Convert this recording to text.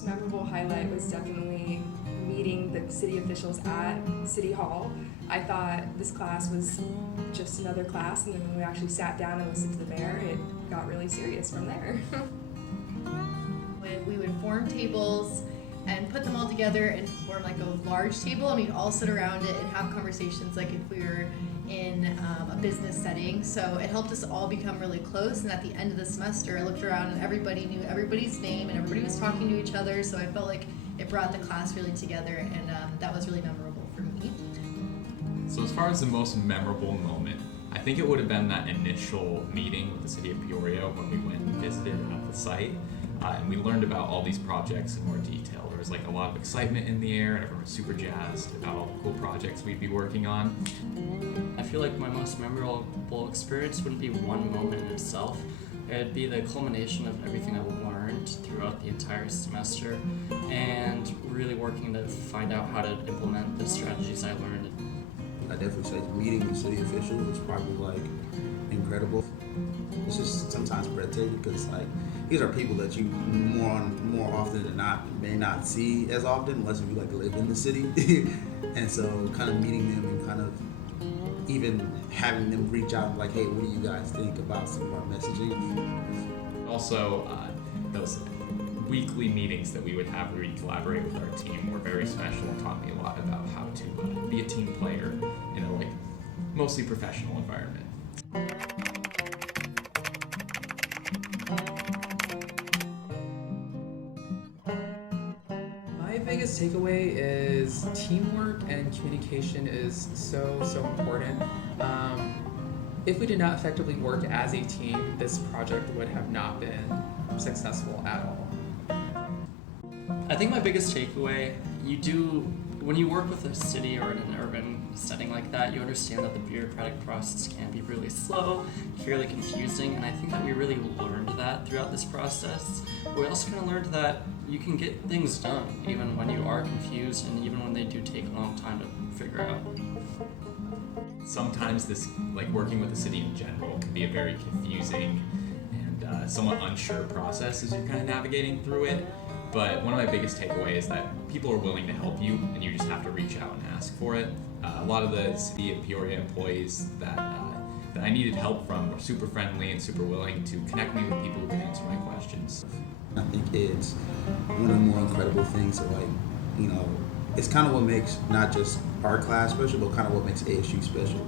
most memorable highlight was definitely meeting the city officials at City Hall. I thought this class was just another class, and then when we actually sat down and listened to the mayor, it got really serious from there. We would form tables and put them all together and form like a large table, and we'd all sit around it and have conversations like if we were in a business setting. So it helped us all become really close, and at the end of the semester I looked around and everybody knew everybody's name and everybody was talking to each other, so I felt like it brought the class really together, and that was really memorable for me. So as far as the most memorable moment, I think it would have been that initial meeting with the city of Peoria when we went and visited at the site. And we learned about all these projects in more detail. There was like a lot of excitement in the air, and everyone was super jazzed about all the cool projects we'd be working on. I feel like my most memorable experience wouldn't be one moment in itself. It'd be the culmination of everything I've learned throughout the entire semester and really working to find out how to implement the strategies I learned. I definitely say meeting the city officials was probably like incredible. It's just sometimes breathtaking because like these are people that you more often than not may not see as often unless you like live in the city. And so kind of meeting them and kind of even having them reach out like, hey, what do you guys think about some of our messaging? Also, those weekly meetings that we would have where we collaborate with our team were very special and taught me a lot about how to be a team player in a mostly professional environment. My biggest takeaway is teamwork and communication is so important. If we did not effectively work as a team, this project would have not been successful at all. I think my biggest takeaway, when you work with a city or in an urban setting like that, you understand that the bureaucratic process can be really slow, fairly confusing, and I think that we really learned that throughout this process. But we also kind of learned that you can get things done even when you are confused and even when they do take a long time to figure out. Sometimes this, working with the city in general, can be a very confusing and somewhat unsure process as you're kind of navigating through it. But one of my biggest takeaways is that people are willing to help you, and you just have to reach out and ask for it. A lot of the city of Peoria employees that I needed help from were super friendly and super willing to connect me with people who can answer my questions. I think it's one of the more incredible things that it's kind of what makes not just our class special, but kind of what makes ASU special,